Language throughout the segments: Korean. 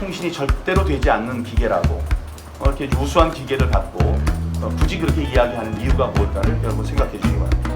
통신이 절대로 되지 않는 기계라고 이렇게 우수한 기계를 갖고 굳이 그렇게 이야기하는 이유가 뭘까를 여러분 생각해 주시기 바랍니다.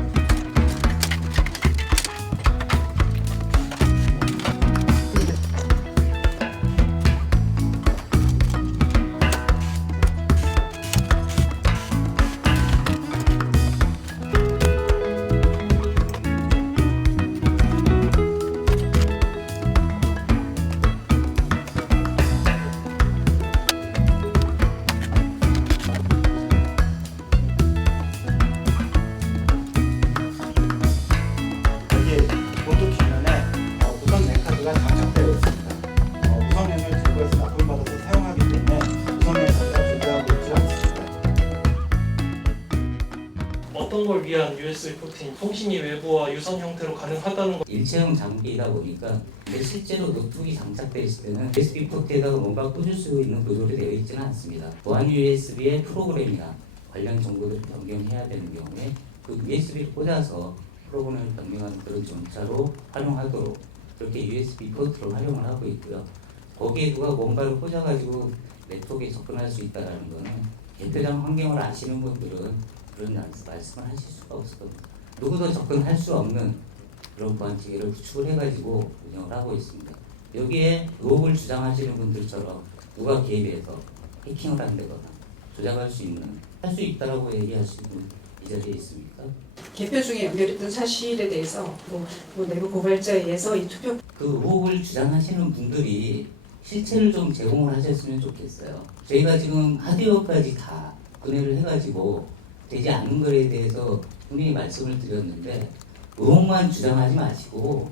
어떤 걸 위한 USB 포트인 통신이 외부와 유선 형태로 가능하다는 것. 일체형 장비이다 보니까 근데 실제로 노트북이 장착되어 있을 때는 USB 포트에다가 뭔가 꽂을 수 있는 구조로 되어 있지는 않습니다. 보안 USB의 프로그램이나 관련 정보들을 변경해야 되는 경우에 그 USB를 꽂아서 프로그램을 변경하는 그런 전차로 활용하도록 그렇게 USB 포트를 활용을 하고 있고요. 거기에 누가 뭔가를 꽂아가지고 네트워크에 접근할 수 있다는 것은 개표장 환경을 아시는 분들은 그런 말씀을 하실 수가 없을 겁니다. 누구도 접근할 수 없는 그런 보안 체계를 구축을 해가지고 운영을 하고 있습니다. 여기에 의혹을 주장하시는 분들처럼 누가 개입해서 해킹을 한다거나 조작할 수 있는, 할 수 있다라고 얘기하시는 분 이 자리에 있습니까? 개표 중에 연결했던 사실에 대해서 내부 고발자에 의해서 이 투표 그 의혹을 주장하시는 분들이 실체를 좀 제공을 하셨으면 좋겠어요. 저희가 지금 하드웨어까지 다 분해를 해가지고 되지 않는 것에 대해서 분명히 말씀을 드렸는데 의혹만 주장하지 마시고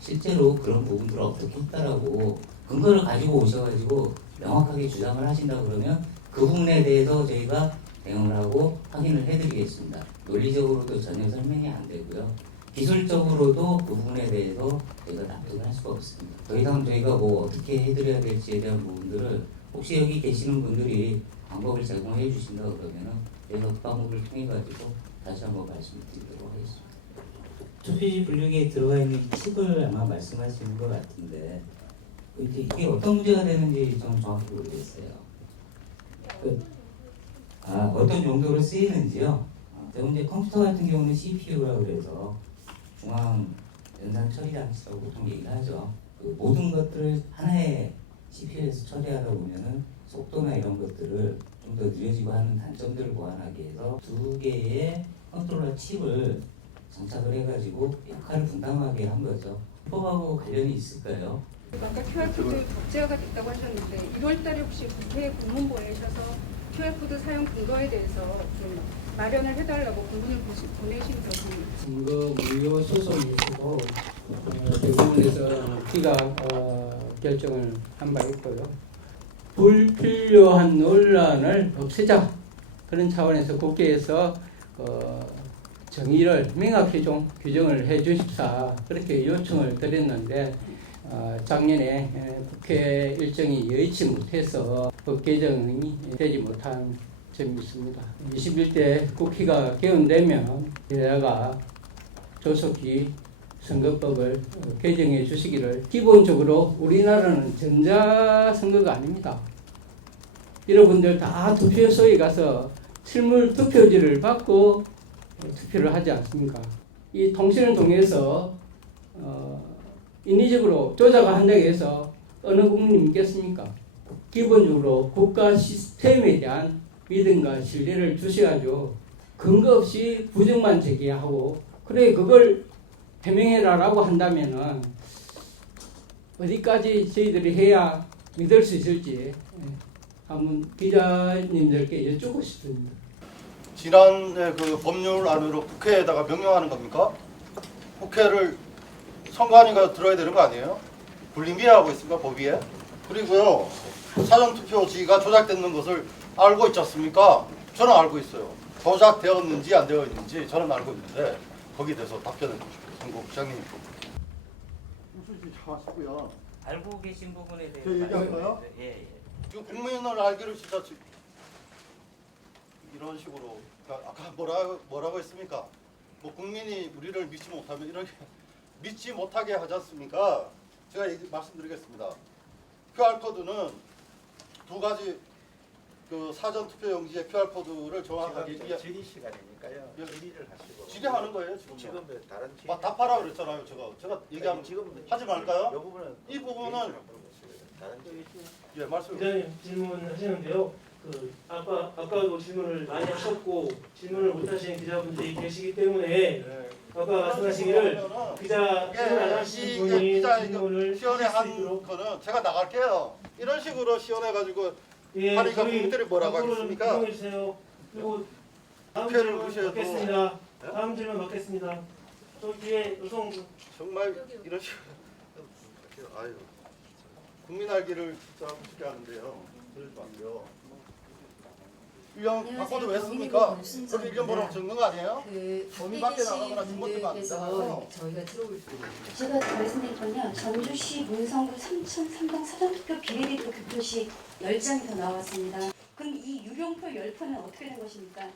실제로 그런 부분들을 어떻게 했다라고 근거를 가지고 오셔가지고 명확하게 주장을 하신다 그러면 그 부분에 대해서 저희가 대응을 하고 확인을 해드리겠습니다. 논리적으로도 전혀 설명이 안 되고요. 기술적으로도 그 부분에 대해서 저희가 납득을 할 수가 없습니다. 더 이상 저희가 뭐 어떻게 해드려야 될지에 대한 부분들을 혹시 여기 계시는 분들이 방법을 제공해 주신다 그러면은 저희가 그 방법을 통해 가지고 다시 한번 말씀드리도록 하겠습니다. 초피지 분류기에 들어가 있는 칩을 아마 말씀하시는 것 같은데 이게 어떤 문제가 되는지 저는 정확히 모르겠어요. 어떤 용도로 쓰이는지요? 이제 컴퓨터 같은 경우는 CPU라 그래서 중앙 연산 처리 장치라고 보통 얘기를 하죠. 그 모든 것들을 하나의 CPU에서 처리하다 보면은 속도나 이런 것들을 좀 더 느려지고 하는 단점들을 보완하기 위해서 두 개의 컨트롤러 칩을 장착을 해가지고 역할을 분담하게 한 거죠. 헌법하고 관련이 있을까요? 아까 QR코드 복제화가 됐다고 하셨는데 1월달에 혹시 국회에 공문 보내셔서 QR코드 사용 근거에 대해서 좀 마련을 해달라고 공문을 보내신 적이 증거 무효 소송이 있고 대법원에서 기각 결정을 한 바 있고요. 불필요한 논란을 없애자 그런 차원에서 국회에서 정의를 명확히 좀 규정을 해 주십사 그렇게 요청을 드렸는데 작년에 국회 일정이 여의치 못해서 법 개정이 되지 못한 점이 있습니다. 21대 국회가 개원되면 여야가 조속히 선거법을 개정해 주시기를. 기본적으로 우리나라는 전자선거가 아닙니다. 여러분들 다 투표소에 가서 실물 투표지를 받고 투표를 하지 않습니까? 이 통신을 통해서 인위적으로 조작을 한다고 해서 어느 국민이 믿겠습니까? 기본적으로 국가 시스템에 대한 믿음과 신뢰를 주셔가지고 근거 없이 부정만 제기하고 그래 그걸 해명해라라고 한다면은 어디까지 저희들이 해야 믿을 수 있을지 한번 기자님들께 여쭙고 싶습니다. 지난 그 법률안으로 국회에다가 명령하는 겁니까? 국회를 선관위가 들어야 되는 거 아니에요? 불림비하고 있습니까 법위에? 그리고요 사전투표지가 조작되는 것을 알고 있지 않습니까? 저는 알고 있어요. 조작되었는지 안 되어 있는지 저는 알고 있는데 거기에 대해서 답변해 주십시오. 선거국장님. 무슨 하시고요. 알고 계신 부분에 대해서 저 얘기할까요? 예. 지금 국민을 알기를 진짜 이런 식으로 아까 뭐라고 했습니까? 뭐 국민이 우리를 믿지 못하면 이렇게 믿지 못하게 하지 않습니까? 제가 말씀드리겠습니다. QR코드는 두 가지 그 사전 투표 용지의 QR코드를 정확하게 질의 시간이니까요. 예. 질의를 하시고. 질의하는 거예요 지금. 지금 다른 질의. 답하라 그랬잖아요 제가 얘기하면 지금 하지 말까요? 이 부분은 이 부분은 다른 질의. 예 말씀. 기자님 질문하시는데요. 아까도 질문을 많이 하셨고 질문을 못하시는 기자분들이 계시기 때문에 네. 아까 말씀하시기를 기자 질문 안 하신 분이 기자 질문을 시연회 하실 수 한 있도록 거는 제가 나갈게요. 이런 식으로 시연해가지고 예, 하니까 저희 국민들이 뭐라고 앞으로 좀 하겠습니까? 설명해 주세요. 그리고 다음 국회를 질문 무시해도- 받겠습니다. 다음 질문 받겠습니다. 저 뒤에 여성분. 정말 이런 식으로 아유 국민 알기를 진짜 하고 싶게 하는데요. 그러지 마세요. 일련 바꿔도 왜 씁니까? 그렇게 일련 번호 적는 거 아니에요? 범위 밖에 나가거나 중복되면 안 되잖아요. 저희가 들어올 때 제가 말씀드린 건요. 전주시 문성구 3,003동 사전투표 비례대표 교표시 10장이 더 나왔습니다. 그럼 이 유령표 10표는 어떻게 된 것입니까?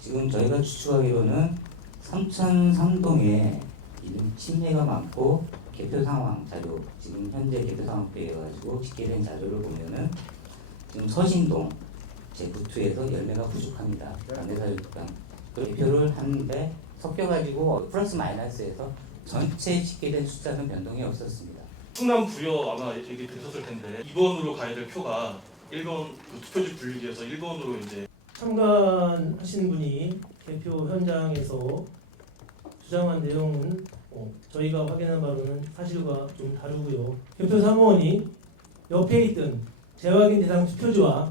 지금 저희가 추측하기로는 3003동에 이런 침해가 많고 개표 상황 자료, 지금 현재 개표 상황표에 가지고 집계된 자료를 보면은 지금 서신동 제9투에서 열매가 부족합니다. 반대사유특강 개표를 하는데 섞여가지고 플러스 마이너스에서 전체 집계된 숫자는 변동이 없었습니다. 충남 부여 아마 얘기 되셨을 텐데 2번으로 가야 될 표가 1번 그 투표지 분리기에서 1번으로 이제 참관하신 분이 개표 현장에서 주장한 내용은 저희가 확인한 바로는 사실과 좀 다르고요. 개표 사무원이 옆에 있던 재확인 대상 투표지와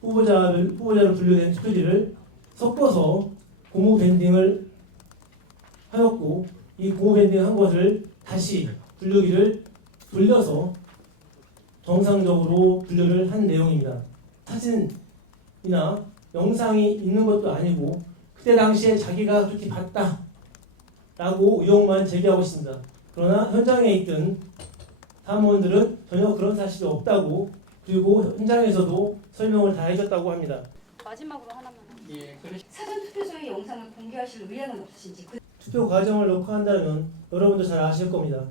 후보자를 분류된 투표지를 섞어서 고무 밴딩을 하였고 이 고무 밴딩 한 것을 다시 분류기를 돌려서 정상적으로 분류를 한 내용입니다. 사진이나 영상이 있는 것도 아니고 그때 당시에 자기가 그렇게 봤다라고 의혹만 제기하고 있습니다. 그러나 현장에 있던 사무원들은 전혀 그런 사실이 없다고 그리고 현장에서도 설명을 다 해줬다고 합니다. 마지막으로 하나만. 예, 사전투표소의 영상을 공개하실 의향은 없으신지. 투표 과정을 녹화한다면 여러분도 잘 아실 겁니다.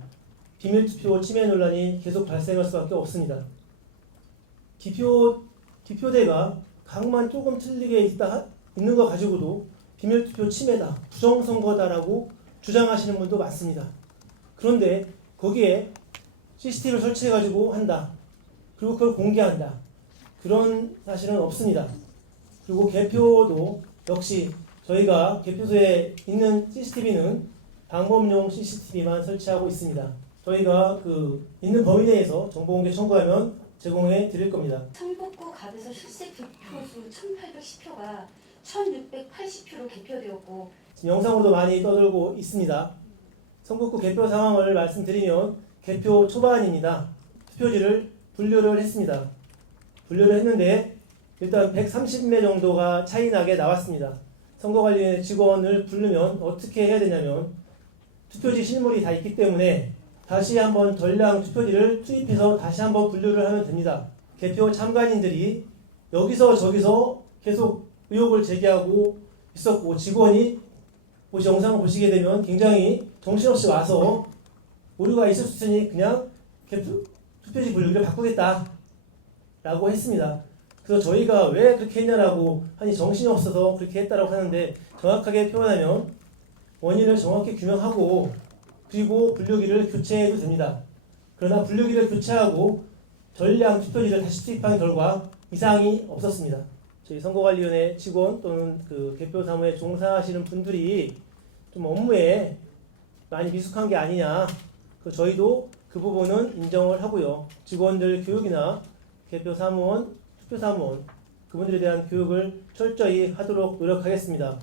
비밀투표 침해 논란이 계속 발생할 수밖에 없습니다. 기표대가 각만 조금 틀리게 있는 거 가지고도 비밀투표 침해다, 부정선거다라고 주장하시는 분도 많습니다. 그런데 거기에 CCTV를 설치해가지고 한다. 그리고 그걸 공개한다. 그런 사실은 없습니다. 그리고 개표도 역시 저희가 개표소에 있는 CCTV는 방범용 CCTV만 설치하고 있습니다. 저희가 있는 범위 내에서 정보공개 청구하면 제공해 드릴 겁니다. 성북구 갑에서 실제 득표수 1,810표가 1,680표로 개표되었고 지금 영상으로도 많이 떠들고 있습니다. 성북구 개표 상황을 말씀드리면 개표 초반입니다. 투표지를 분류를 했습니다. 분류를 했는데 일단 130매 정도가 차이 나게 나왔습니다. 선거관리위원회 직원을 부르면 어떻게 해야 되냐면 투표지 실물이 다 있기 때문에 다시 한번 전량 투표지를 투입해서 다시 한번 분류를 하면 됩니다. 개표 참관인들이 여기서 저기서 계속 의혹을 제기하고 있었고 직원이 영상을 보시게 되면 굉장히 정신없이 와서 오류가 있을 수 있으니 그냥 투표지 분류기를 바꾸겠다 라고 했습니다. 그래서 저희가 왜 그렇게 했냐라고 하니 정신이 없어서 그렇게 했다라고 하는데 정확하게 표현하면 원인을 정확히 규명하고 그리고 분류기를 교체해도 됩니다. 그러나 분류기를 교체하고 전량 투표지를 다시 투입한 결과 이상이 없었습니다. 저희 선거관리위원회 직원 또는 개표 사무에 종사하시는 분들이 좀 업무에 많이 미숙한 게 아니냐. 저희도 그 부분은 인정을 하고요. 직원들 교육이나 개표 사무원, 투표 사무원 그분들에 대한 교육을 철저히 하도록 노력하겠습니다.